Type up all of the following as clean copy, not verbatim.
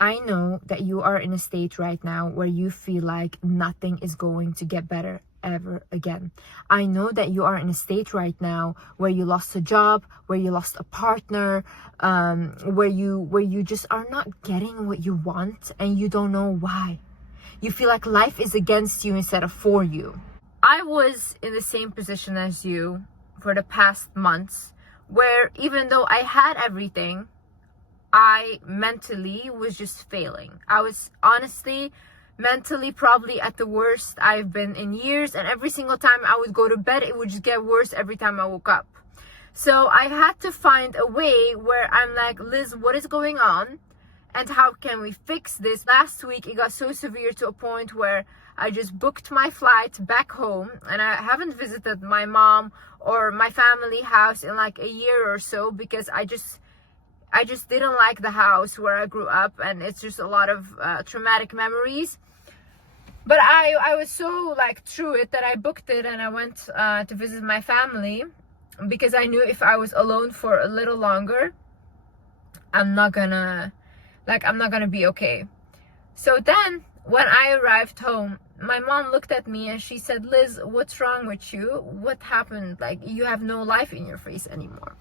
I know that you are in a state right now where you feel like nothing is going to get better ever again. I know that you are in a state right now where you lost a job, where you lost a partner, where you just are not getting what you want and you don't know why. You feel like life is against you instead of for you. I was in the same position as you for the past months, where even though I had everything, I mentally was just failing. I was honestly mentally probably at the worst I've been in years, and every single time I would go to bed, it would just get worse every time I woke up. So I had to find a way where I'm like, Liz, what is going on? And how can we fix this? Last week, it got so severe to a point where I just booked my flight back home, and I haven't visited my mom or my family house in like a year or so, because I just didn't like the house where I grew up, and it's just a lot of traumatic memories. But I was so like through it that I booked it, and I went to visit my family, because I knew if I was alone for a little longer, I'm not gonna be okay. So then when I arrived home, my mom looked at me and she said, Liz, what's wrong with you? What happened? Like, you have no life in your face anymore.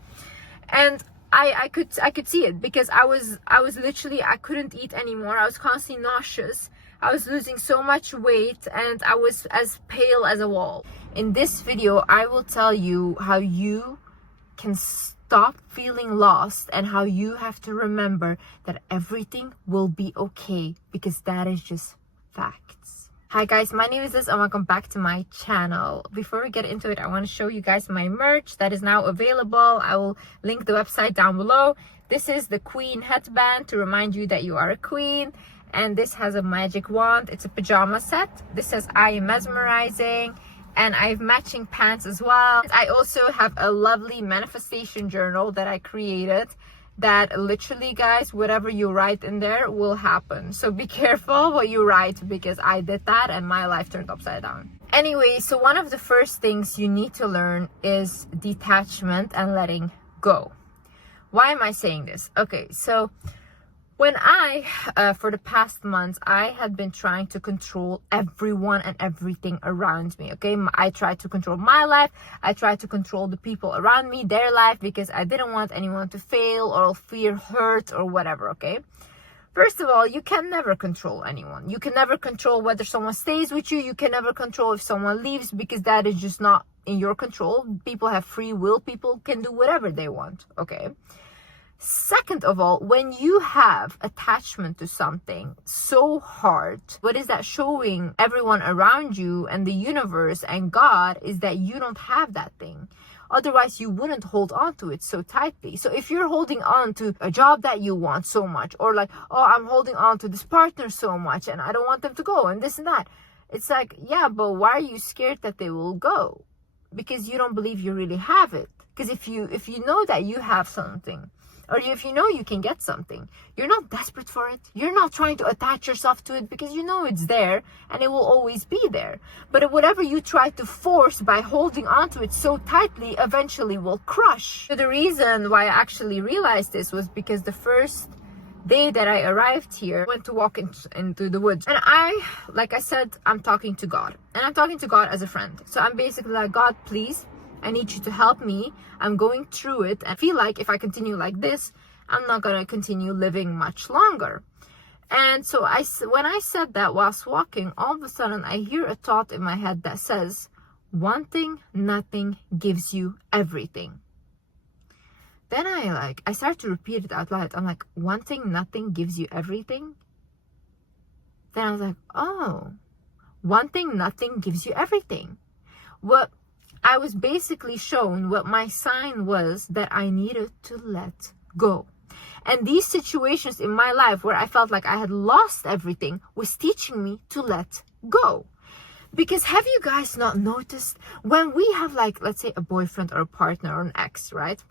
And I could see it, because I was literally, I couldn't eat anymore. I was constantly nauseous. I was losing so much weight, and I was as pale as a wall. In this video, I will tell you how you can stop feeling lost, and how you have to remember that everything will be okay, because that is just facts. Hi guys, my name is Liz and welcome back to my channel. Before we get into it, I want to show you guys my merch that is now available. I will link the website down below. This is the Queen headband to remind you that you are a queen. And this has a magic wand. It's a pajama set. This says I am mesmerizing. And I have matching pants as well. I also have a lovely manifestation journal that I created, that literally, guys, whatever you write in there will happen. So be careful what you write, because I did that and my life turned upside down. Anyway, so one of the first things you need to learn is detachment and letting go. Why am I saying this? Okay, so when for the past months, I had been trying to control everyone and everything around me, okay? I tried to control my life. I tried to control the people around me, their life, because I didn't want anyone to fail or feel hurt or whatever, okay? First of all, you can never control anyone. You can never control whether someone stays with you. You can never control if someone leaves, because that is just not in your control. People have free will. People can do whatever they want, okay? Second of all, when you have attachment to something so hard, what is that showing everyone around you and the universe and God is that you don't have that thing. Otherwise, you wouldn't hold on to it so tightly. So if you're holding on to a job that you want so much, or like, oh, I'm holding on to this partner so much and I don't want them to go and this and that. It's like, yeah, but why are you scared that they will go? Because you don't believe you really have it. Because if you know that you have something, or if you know you can get something, you're not desperate for it. You're not trying to attach yourself to it, because you know it's there and it will always be there. But whatever you try to force by holding on to it so tightly eventually will crush. So the reason why I actually realized this was because the first day that I arrived here, I went to walk into the woods. And like I said, I'm talking to God. And I'm talking to God as a friend. So I'm basically like, God, please, I need you to help me. I'm going through it. I feel like if I continue like this, I'm not going to continue living much longer. And so when I said that whilst walking, all of a sudden I hear a thought in my head that says, wanting nothing gives you everything. Then I start to repeat it out loud. I'm like, wanting nothing gives you everything? Then I was like, oh, wanting nothing gives you everything. Well, I was basically shown what my sign was, that I needed to let go. And these situations in my life where I felt like I had lost everything was teaching me to let go. Because have you guys not noticed, when we have, like, let's say a boyfriend or a partner or an ex, right?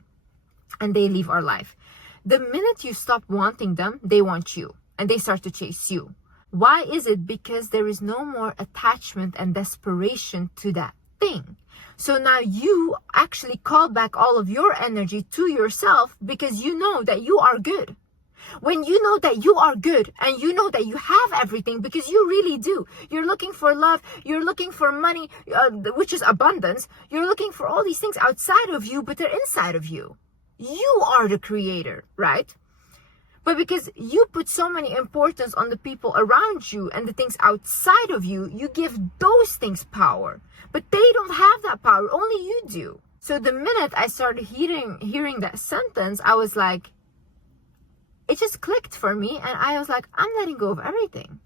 And they leave our life. The minute you stop wanting them, they want you and they start to chase you. Why is it? Because there is no more attachment and desperation to that thing. So now you actually call back all of your energy to yourself, because you know that you are good. When you know that you are good and you know that you have everything, because you really do. You're looking for love, you're looking for money, which is abundance. You're looking for all these things outside of you, but they're inside of you. You are the creator, right? But because you put so many importance on the people around you and the things outside of you, you give those things power. But they don't have that power, only you do. So the minute I started hearing that sentence, I was like, it just clicked for me, and I was like, I'm letting go of everything.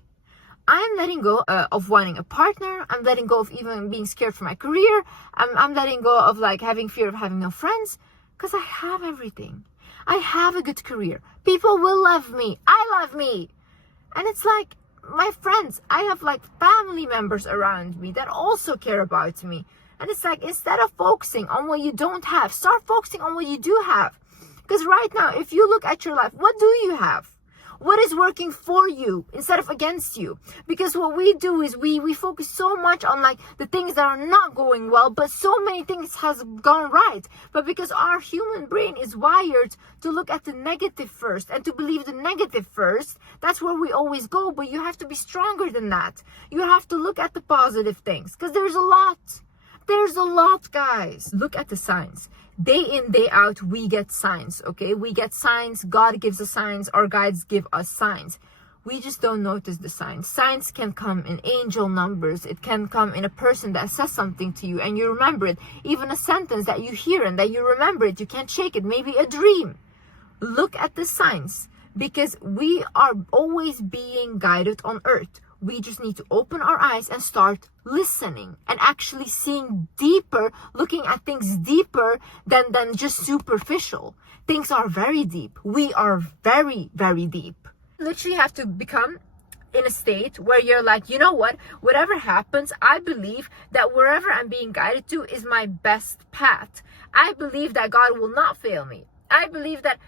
I'm letting go of wanting a partner. I'm letting go of even being scared for my career. I'm letting go of like having fear of having no friends, because I have everything. I have a good career. People will love me. I love me. And it's like, my friends, I have like family members around me that also care about me. And it's like, instead of focusing on what you don't have, start focusing on what you do have. Because right now, if you look at your life, what do you have? What is working for you instead of against you? Because what we do is we focus so much on like the things that are not going well, but so many things has gone right. But because our human brain is wired to look at the negative first and to believe the negative first, that's where we always go. But you have to be stronger than that. You have to look at the positive things, because there's a lot. There's a lot, guys. Look at the signs. Day in, day out, we get signs, okay? We get signs. God gives us signs. Our guides give us signs. We just don't notice the signs. Signs can come in angel numbers. It can come in a person that says something to you and you remember it. Even a sentence that you hear and that you remember it. You can't shake it. Maybe a dream. Look at the signs, because we are always being guided on earth. We just need to open our eyes and start listening and actually seeing deeper, looking at things deeper than just superficial. Things are very deep. We are very, very deep. You literally have to become in a state where you're like, you know what? Whatever happens, I believe that wherever I'm being guided to is my best path. I believe that God will not fail me. I believe that,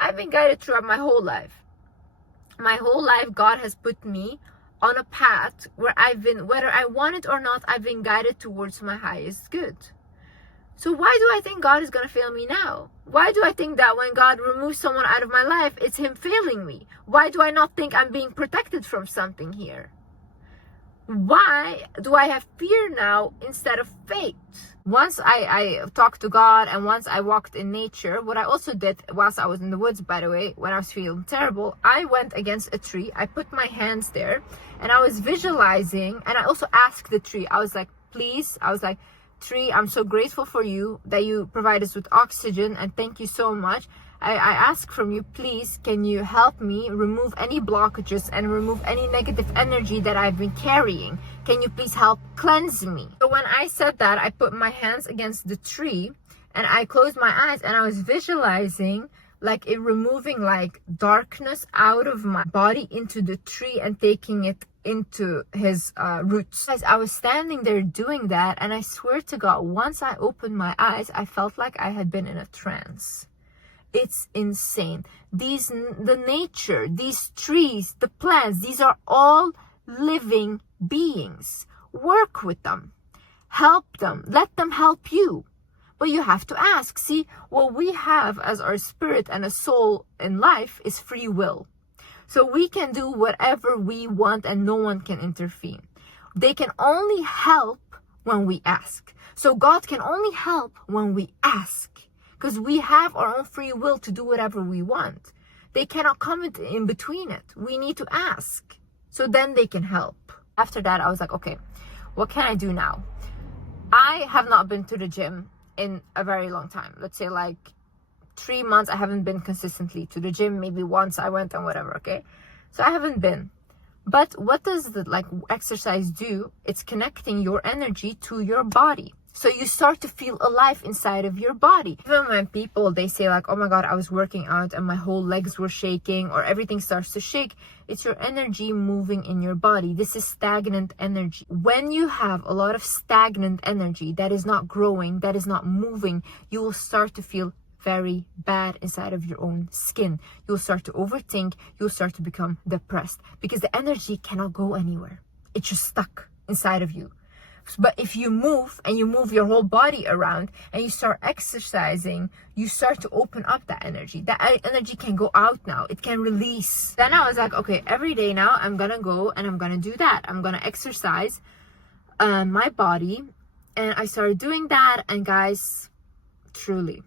I've been guided throughout my whole life. My whole life, God has put me on a path where whether I want it or not, I've been guided towards my highest good. So why do I think God is going to fail me now? Why do I think that when God removes someone out of my life, it's him failing me? Why do I not think I'm being protected from something here? Why do I have fear now instead of faith? Once I talked to God and once I walked in nature, what I also did whilst I was in the woods, by the way, when I was feeling terrible, I went against a tree. I put my hands there and I was visualizing, and I also asked the tree. I was like, please, tree, I'm so grateful for you that you provide us with oxygen, and thank you so much. I ask from you, please, can you help me remove any blockages and remove any negative energy that I've been carrying? Can you please help cleanse me? So when I said that, I put my hands against the tree and I closed my eyes and I was visualizing like it removing like darkness out of my body into the tree and taking it into his roots. As I was standing there doing that, and I swear to God, once I opened my eyes, I felt like I had been in a trance. It's insane. The nature, these trees, the plants, these are all living beings. Work with them. Help them. Let them help you. But you have to ask. See, what we have as our spirit and a soul in life is free will. So we can do whatever we want and no one can intervene. They can only help when we ask. So God can only help when we ask. Because we have our own free will to do whatever we want. They cannot come in between it. We need to ask. So then they can help. After that, I was like, okay, what can I do now? I have not been to the gym in a very long time. Let's say like 3 months, I haven't been consistently to the gym. Maybe once I went and whatever, okay? So I haven't been. But what does the exercise do? It's connecting your energy to your body. So you start to feel alive inside of your body. Even when people, they say like, oh my God, I was working out and my whole legs were shaking or everything starts to shake. It's your energy moving in your body. This is stagnant energy. When you have a lot of stagnant energy that is not growing, that is not moving, you will start to feel very bad inside of your own skin. You'll start to overthink. You'll start to become depressed because the energy cannot go anywhere. It's just stuck inside of you. But if you move and you move your whole body around and you start exercising, you start to open up that energy. That energy can go out now. It can release. Then I was like, okay, every day now I'm gonna go and I'm gonna do that. I'm gonna exercise my body. And I started doing that. And guys, truly,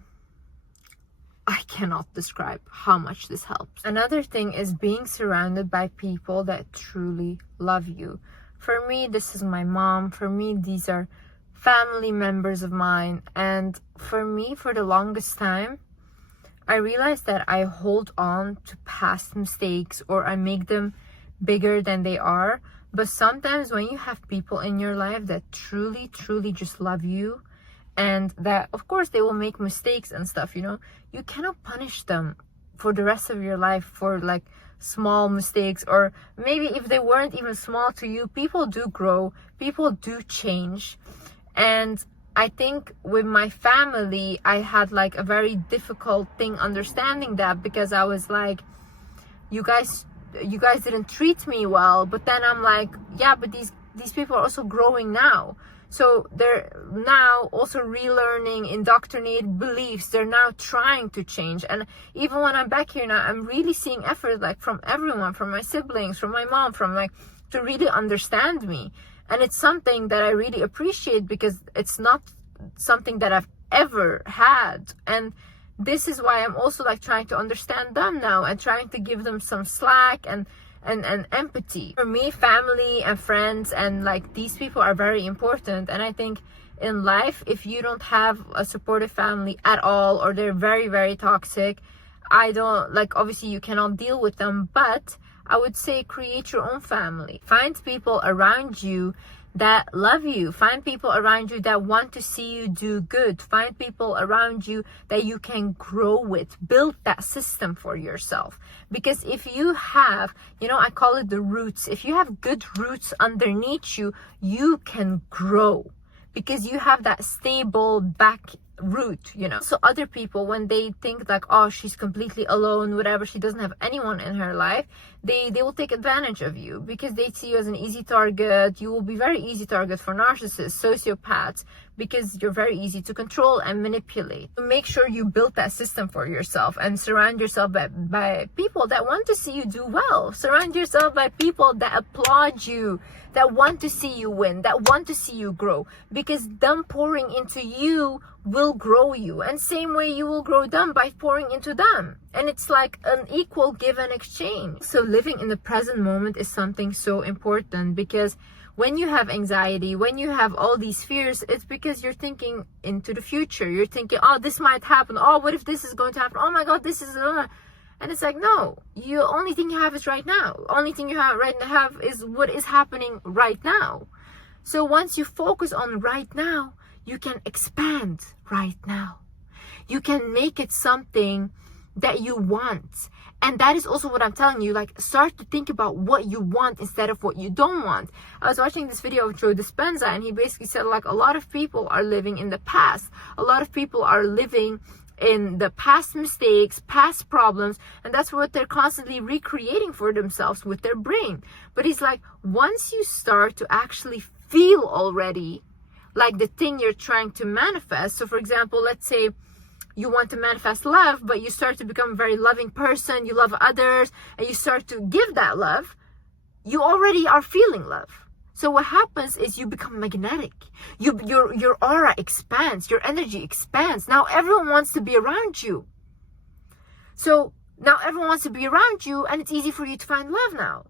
I cannot describe how much this helps. Another thing is being surrounded by people that truly love you. For me, this is my mom. For me, these are family members of mine. And for me, for the longest time, I realized that I hold on to past mistakes or I make them bigger than they are. But sometimes when you have people in your life that truly, truly just love you, and that, of course, they will make mistakes and stuff, you know, you cannot punish them for the rest of your life for like small mistakes, or maybe if they weren't even small to you. People do grow, people do change. And I think with my family, I had like a very difficult thing understanding that, because I was like, you guys didn't treat me well. But then I'm like, yeah, but these people are also growing now. So they're now also relearning indoctrinated beliefs. They're now trying to change. And even when I'm back here now, I'm really seeing effort like from everyone, from my siblings, from my mom, from like to really understand me. And it's something that I really appreciate, because it's not something that I've ever had. And this is why I'm also like trying to understand them now and trying to give them some slack and empathy. For me, family and friends and like these people are very important. And I think in life, if you don't have a supportive family at all, or they're very, very toxic, I don't like, obviously you cannot deal with them, but I would say create your own family. Find people around you that love you. Find people around you that want to see you do good. Find people around you that you can grow with. Build that system for yourself. Because if you have, you know, I call it the roots. If you have good roots underneath you, you can grow. Because you have that stable back root, you know. So other people, when they think like, oh, she's completely alone, whatever, she doesn't have anyone in her life, they will take advantage of you, because they see you as an easy target. You will be very easy target for narcissists, sociopaths, because you're very easy to control and manipulate. So make sure you build that system for yourself and surround yourself by people that want to see you do well. Surround yourself by people that applaud you, that want to see you win, that want to see you grow, because them pouring into you will grow you, and same way you will grow them by pouring into them. And it's like an equal give and exchange. So living in the present moment is something so important, because when you have anxiety, when you have all these fears, it's because you're thinking into the future. You're thinking, oh, this might happen. Oh, what if this is going to happen? Oh my God, this is... And it's like, no, the only thing you have is right now. Only thing you have right now is what is happening right now. So once you focus on right now, you can expand right now. You can make it something that you want. And that is also what I'm telling you, like, start to think about what you want instead of what you don't want. I was watching this video of Joe Dispenza, and he basically said, like, a lot of people are living in the past. A lot of people are living in the past mistakes, past problems, and that's what they're constantly recreating for themselves with their brain. But he's like, once you start to actually feel already like the thing you're trying to manifest. So for example, let's say you want to manifest love, but you start to become a very loving person, you love others, and you start to give that love, you already are feeling love. So what happens is you become magnetic. Your aura expands, your energy expands. Now everyone wants to be around you. So now everyone wants to be around you, and it's easy for you to find love now.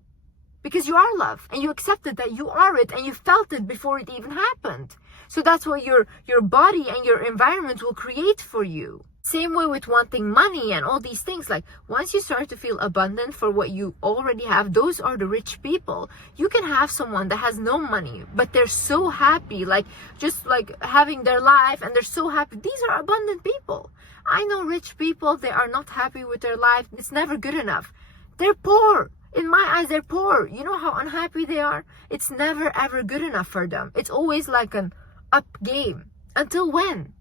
Because you are love, and you accepted that you are it, and you felt it before it even happened. So that's what your body and your environment will create for you. Same way with wanting money and all these things. Like, once you start to feel abundant for what you already have, those are the rich people. You can have someone that has no money, but they're so happy, like just like having their life, and they're so happy. These are abundant people. I know rich people, they are not happy with their life. It's never good enough. They're poor. In my eyes, they're poor. You know how unhappy they are? It's never ever good enough for them. It's always like an up game. Until when?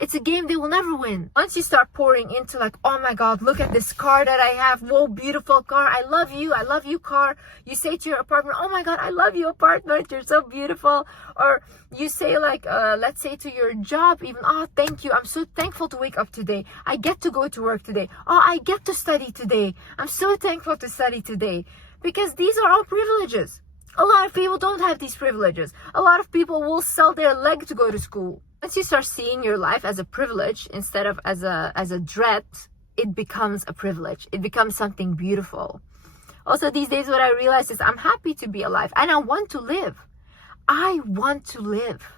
It's a game they will never win. Once you start pouring into like, oh my God, look at this car that I have. Whoa, beautiful car. I love you, car. You say to your apartment, oh my God, I love you, apartment. You're so beautiful. Or you say like, let's say to your job even, oh, thank you. I'm so thankful to wake up today. I get to go to work today. Oh, I get to study today. I'm so thankful to study today. Because these are all privileges. A lot of people don't have these privileges. A lot of people will sell their leg to go to school. Once you start seeing your life as a privilege instead of as a dread, it becomes a privilege. It becomes something beautiful. Also, these days what I realize is I'm happy to be alive and I want to live. I want to live.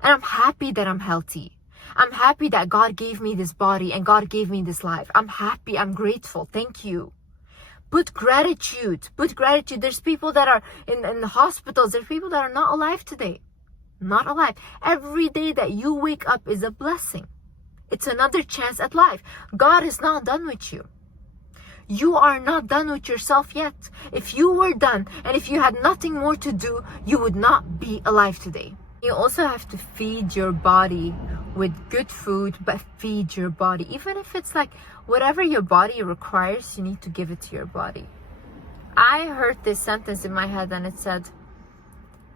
And I'm happy that I'm healthy. I'm happy that God gave me this body and God gave me this life. I'm happy. I'm grateful. Thank you. Put gratitude. There's people that are in the hospitals. There's people that are not alive today. Not alive. Every day that you wake up is a blessing. It's another chance at life. God is not done with you. You are not done with yourself yet. If you were done and if you had nothing more to do, you would not be alive today. You also have to feed your body with good food, but feed your body. Even if it's like whatever your body requires, you need to give it to your body. I heard this sentence in my head and it said,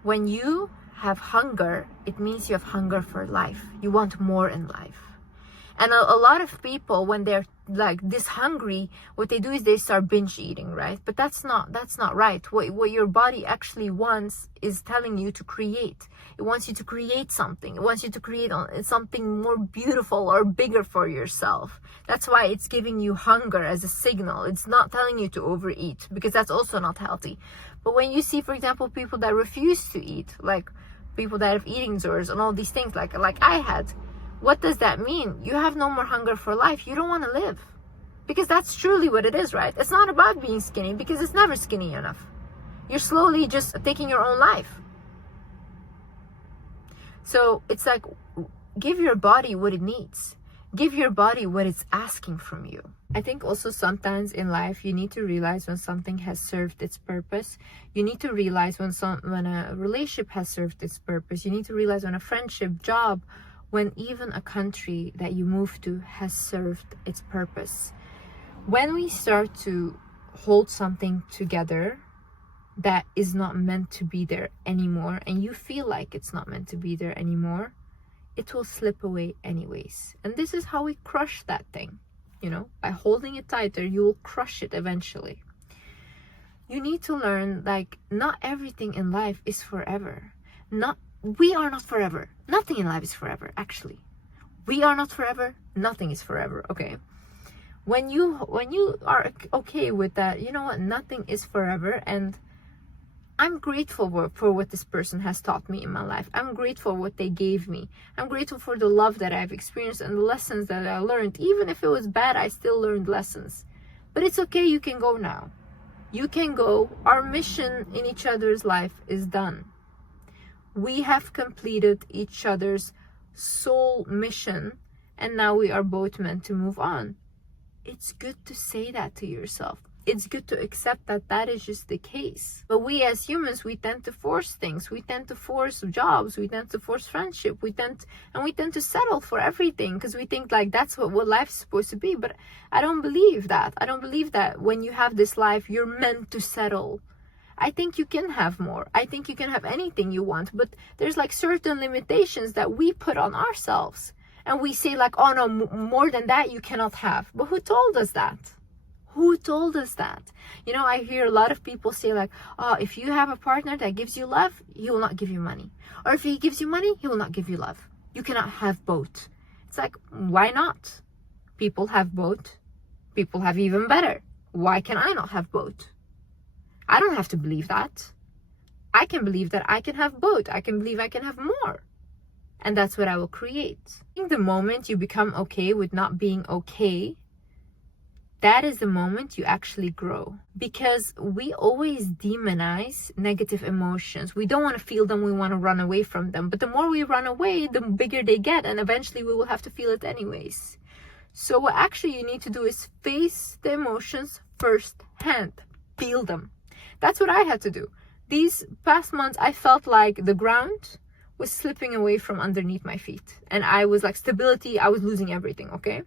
when you have hunger, it means you have hunger for life. You want more in life. And a lot of people, when they're like this hungry, what they do is they start binge eating, right? But that's not right. What your body actually wants is telling you to create. It wants you to create something. It wants you to create something more beautiful or bigger for yourself. That's why it's giving you hunger as a signal. It's not telling you to overeat, because that's also not healthy. But when you see, for example, people that refuse to eat, like people that have eating disorders and all these things, like I had, what does that mean? You have no more hunger for life. You don't want to live. Because that's truly what it is, right? It's not about being skinny, because it's never skinny enough. You're slowly just taking your own life. So it's like, give your body what it needs. Give your body what it's asking from you. I think also sometimes in life you need to realize when something has served its purpose. You need to realize when a relationship has served its purpose. You need to realize when a friendship, job, when even a country that you move to has served its purpose. When we start to hold something together that is not meant to be there anymore, and you feel like it's not meant to be there anymore, it will slip away anyways. And this is how we crush that thing. You know, by holding it tighter, you will crush it eventually. You need to learn, like, not everything in life is forever. We are not forever. Nothing in life is forever, actually. We are not forever. Nothing is forever, okay? When you are okay with that, you know what? Nothing is forever. And I'm grateful for what this person has taught me in my life. I'm grateful for what they gave me. I'm grateful for the love that I've experienced and the lessons that I learned. Even if it was bad, I still learned lessons. But it's okay. You can go now. You can go. Our mission in each other's life is done. We have completed each other's soul mission, and now we are both meant to move on. It's good to say that to yourself. It's good to accept that that is just the case. But we as humans, we tend to force things. We tend to force jobs. We tend to force friendship. We tend to settle for everything because we think like that's what life is supposed to be. But I don't believe that. I don't believe that when you have this life, you're meant to settle. I think you can have more. I think you can have anything you want. But there's like certain limitations that we put on ourselves. And we say like, oh no, more than that you cannot have. But who told us that? Who told us that? You know, I hear a lot of people say like, oh, if you have a partner that gives you love, he will not give you money. Or if he gives you money, he will not give you love. You cannot have both. It's like, why not? People have both. People have even better. Why can I not have both? I don't have to believe that. I can believe that I can have both. I can believe I can have more. And that's what I will create. I think the moment you become okay with not being okay, that is the moment you actually grow. Because we always demonize negative emotions. We don't want to feel them. We want to run away from them. But the more we run away, the bigger they get. And eventually we will have to feel it anyways. So what actually you need to do is face the emotions firsthand. Feel them. That's what I had to do. These past months, I felt like the ground was slipping away from underneath my feet. And I was like, stability, I was losing everything, okay?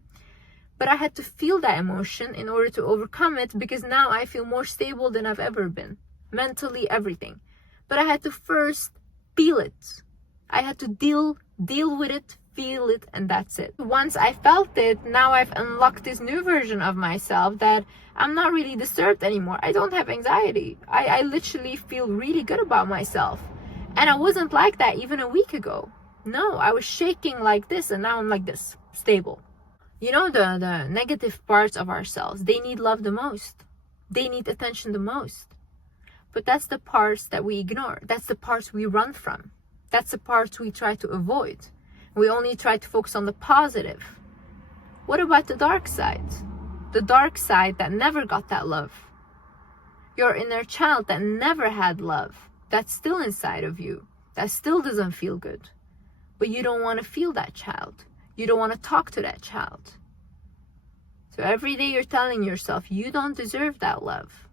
But I had to feel that emotion in order to overcome it, because now I feel more stable than I've ever been. Mentally, everything. But I had to first feel it. I had to deal with it, feel it, and that's it. Once I felt it, now I've unlocked this new version of myself that I'm not really disturbed anymore. I don't have anxiety. I literally feel really good about myself. And I wasn't like that even a week ago. No, I was shaking like this, and now I'm like this, stable. You know, the negative parts of ourselves, they need love the most. They need attention the most. But that's the parts that we ignore. That's the parts we run from. That's the parts we try to avoid. We only try to focus on the positive. What about the dark side? The dark side that never got that love. Your inner child that never had love. That's still inside of you. That still doesn't feel good. But you don't want to feel that child. You don't want to talk to that child. So every day you're telling yourself you don't deserve that love.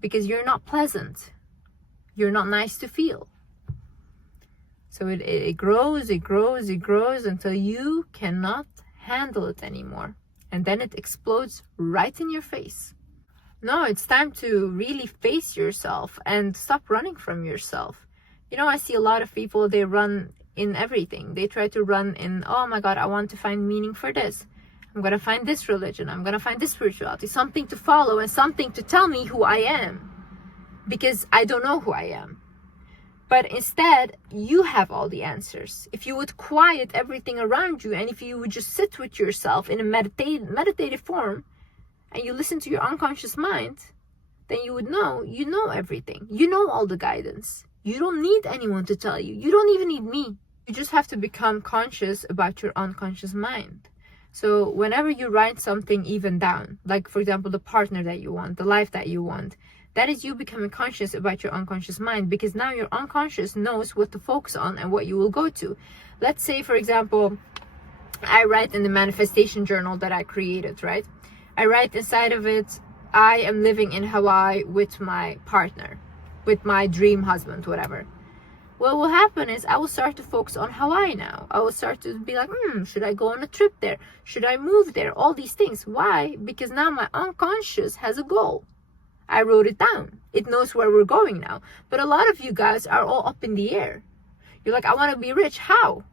Because you're not pleasant. You're not nice to feel. So it grows until you cannot handle it anymore. And then it explodes right in your face. No, it's time to really face yourself and stop running from yourself. You know, I see a lot of people, they run in everything. They try to run in, oh my God, I want to find meaning for this. I'm going to find this religion. I'm going to find this spirituality. Something to follow and something to tell me who I am. Because I don't know who I am. But instead, you have all the answers. If you would quiet everything around you, and if you would just sit with yourself in a meditative form, and you listen to your unconscious mind, then you would know, you know everything. You know all the guidance. You don't need anyone to tell you. You don't even need me. You just have to become conscious about your unconscious mind. So whenever you write something even down, like for example, the partner that you want, the life that you want, that is you becoming conscious about your unconscious mind, because now your unconscious knows what to focus on and what you will go to. Let's say, for example, I write in the manifestation journal that I created, right? I write inside of it, I am living in Hawaii with my partner, with my dream husband, whatever. What will happen is I will start to focus on Hawaii now. I will start to be like, should I go on a trip there? Should I move there? All these things. Why? Because now my unconscious has a goal. I wrote it down. It knows where we're going now. But a lot of you guys are all up in the air. You're like, I want to be rich. How?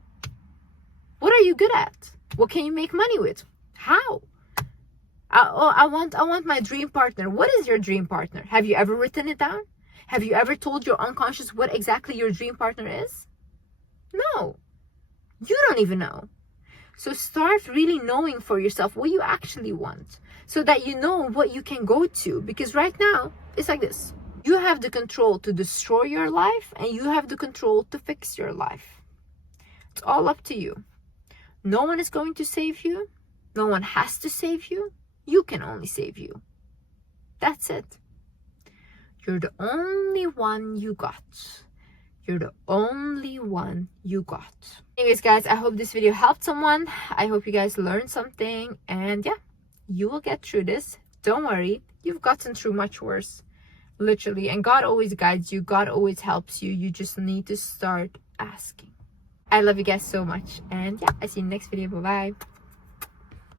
What are you good at? What can you make money with? How? I want my dream partner. What is your dream partner? Have you ever written it down? Have you ever told your unconscious what exactly your dream partner is? No. You don't even know. So start really knowing for yourself what you actually want, so that you know what you can go to. Because right now, it's like this. You have the control to destroy your life, and you have the control to fix your life. It's all up to you. No one is going to save you. No one has to save you. You can only save you. That's it. You're the only one you got. You're the only one you got. Anyways, guys, I hope this video helped someone. I hope you guys learned something. And yeah, you will get through this. Don't worry. You've gotten through much worse. Literally. And God always guides you. God always helps you. You just need to start asking. I love you guys so much. And yeah, I see you in the next video. Bye-bye.